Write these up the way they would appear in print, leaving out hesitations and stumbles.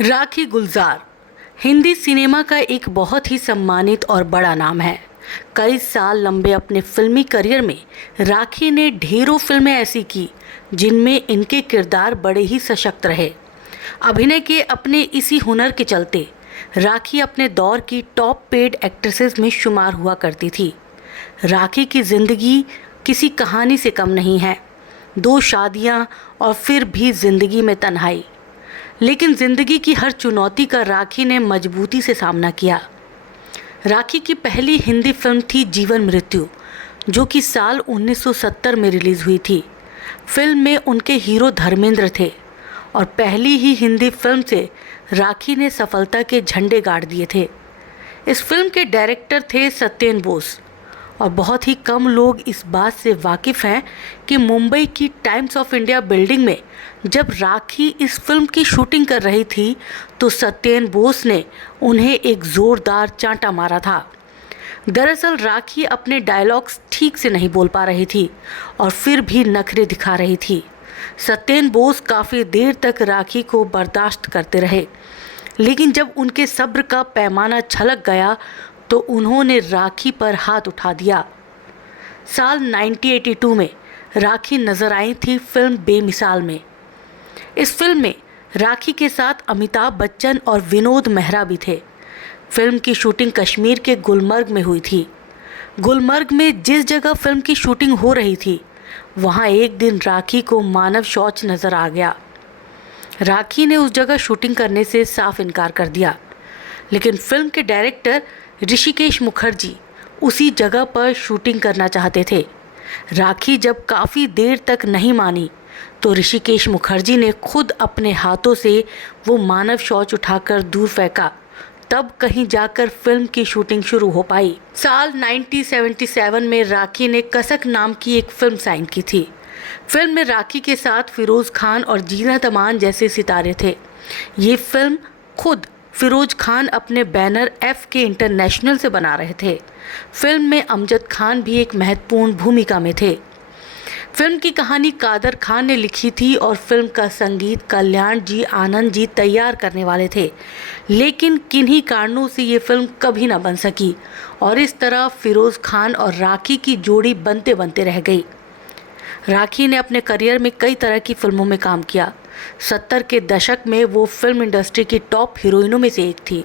राखी गुलजार Hindi cinema का एक बहुत ही सम्मानित और बड़ा नाम है। कई साल लंबे अपने फिल्मी करियर में राखी ने ढेरों फिल्में ऐसी की जिनमें इनके किरदार बड़े ही सशक्त रहे। अभिनय के अपने इसी हुनर के चलते राखी अपने दौर की टॉप पेड एक्ट्रेसेस में शुमार हुआ करती थी। राखी की जिंदगी किसी कहानी से कम नहीं है। 2 शादियां और फिर भी जिंदगी में तन्हाई, लेकिन जिंदगी की हर चुनौती का राखी ने मजबूती से सामना किया। राखी की पहली हिंदी फिल्म थी जीवन मृत्यु, जो कि साल 1970 में रिलीज़ हुई थी। फिल्म में उनके हीरो धर्मेंद्र थे और पहली ही हिंदी फिल्म से राखी ने सफलता के झंडे गाड़ दिए थे। इस फिल्म के डायरेक्टर थे सत्येन बोस और बहुत ही कम लोग इस बात से वाकिफ़ हैं कि मुंबई की टाइम्स ऑफ इंडिया बिल्डिंग में जब राखी इस फिल्म की शूटिंग कर रही थी तो सत्येन बोस ने उन्हें एक ज़ोरदार चांटा मारा था। दरअसल राखी अपने डायलॉग्स ठीक से नहीं बोल पा रही थी और फिर भी नखरे दिखा रही थी। सत्येन बोस काफ़ी देर तक राखी को बर्दाश्त करते रहे, लेकिन जब उनके सब्र का पैमाना छलक गया तो उन्होंने राखी पर हाथ उठा दिया। साल 1982 में राखी नजर आई थी फिल्म बेमिसाल में। इस फिल्म में राखी के साथ अमिताभ बच्चन और विनोद मेहरा भी थे। फिल्म की शूटिंग कश्मीर के गुलमर्ग में हुई थी। गुलमर्ग में जिस जगह फिल्म की शूटिंग हो रही थी वहाँ एक दिन राखी को मानव शौच नजर आ गया। राखी ने उस जगह शूटिंग करने से साफ इनकार कर दिया, लेकिन फिल्म के डायरेक्टर ऋषिकेश मुखर्जी उसी जगह पर शूटिंग करना चाहते थे। राखी जब काफ़ी देर तक नहीं मानी तो ऋषिकेश मुखर्जी ने खुद अपने हाथों से वो मानव शौच उठाकर दूर फेंका। तब कहीं जाकर फिल्म की शूटिंग शुरू हो पाई। साल 1977 में राखी ने कसक नाम की एक फिल्म साइन की थी। फिल्म में राखी के साथ फिरोज खान और जीनत अमान जैसे सितारे थे। ये फिल्म खुद फिरोज खान अपने बैनर FK इंटरनेशनल से बना रहे थे। फिल्म में अमजद खान भी एक महत्वपूर्ण भूमिका में थे। फिल्म की कहानी कादर खान ने लिखी थी और फिल्म का संगीत कल्याण जी आनंद जी तैयार करने वाले थे, लेकिन किन्हीं कारणों से ये फिल्म कभी ना बन सकी और इस तरह फिरोज खान और राखी की जोड़ी बनते बनते रह गई। राखी ने अपने करियर में कई तरह की फिल्मों में काम किया। 70 के दशक में वो फिल्म इंडस्ट्री की टॉप हीरोइनों में से एक थी।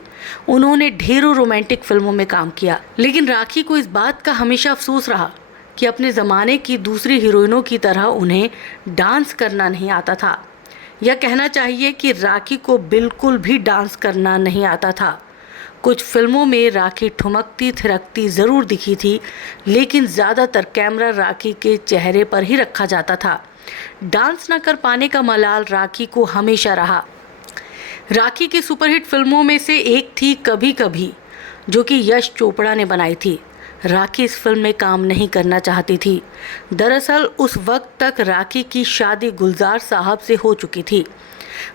उन्होंने ढेरों रोमांटिक फिल्मों में काम किया, लेकिन राखी को इस बात का हमेशा अफसोस रहा कि अपने ज़माने की दूसरी हीरोइनों की तरह उन्हें डांस करना नहीं आता था। यह कहना चाहिए कि राखी को बिल्कुल भी डांस करना नहीं आता था। कुछ फिल्मों में राखी ठुमकती थिरकती ज़रूर दिखी थी, लेकिन ज़्यादातर कैमरा राखी के चेहरे पर ही रखा जाता था। डांस न कर पाने का मलाल राखी को हमेशा रहा। राखी की सुपरहिट फिल्मों में से एक थी कभी कभी, जो कि यश चोपड़ा ने बनाई थी। राखी इस फिल्म में काम नहीं करना चाहती थी। दरअसल उस वक्त तक राखी की शादी गुलजार साहब से हो चुकी थी।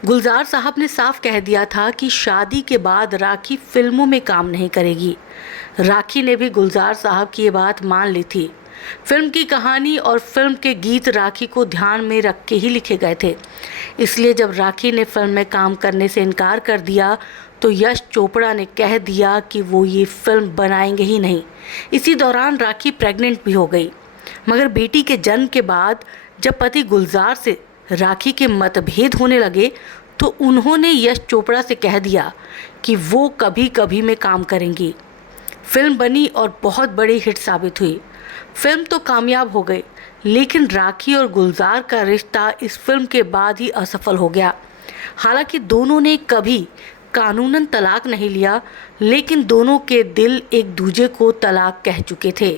गुलजार साहब ने साफ कह दिया था कि शादी के बाद राखी फिल्मों में काम नहीं करेगी। राखी ने भी गुलजार साहब की ये बात मान ली थी। फिल्म की कहानी और फिल्म के गीत राखी को ध्यान में रख के ही लिखे गए थे, इसलिए जब राखी ने फिल्म में काम करने से इनकार कर दिया तो यश चोपड़ा ने कह दिया कि वो ये फिल्म बनाएंगे ही नहीं। इसी दौरान राखी प्रेग्नेंट भी हो गई, मगर बेटी के जन्म के बाद जब पति गुलजार से राखी के मतभेद होने लगे तो उन्होंने यश चोपड़ा से कह दिया कि वो कभी कभी में काम करेंगी। फिल्म बनी और बहुत बड़ी हिट साबित हुई। फिल्म तो कामयाब हो गई, लेकिन राखी और गुलजार का रिश्ता इस फिल्म के बाद ही असफल हो गया। हालांकि दोनों ने कभी कानूनन तलाक नहीं लिया, लेकिन दोनों के दिल एक दूजे को तलाक कह चुके थे।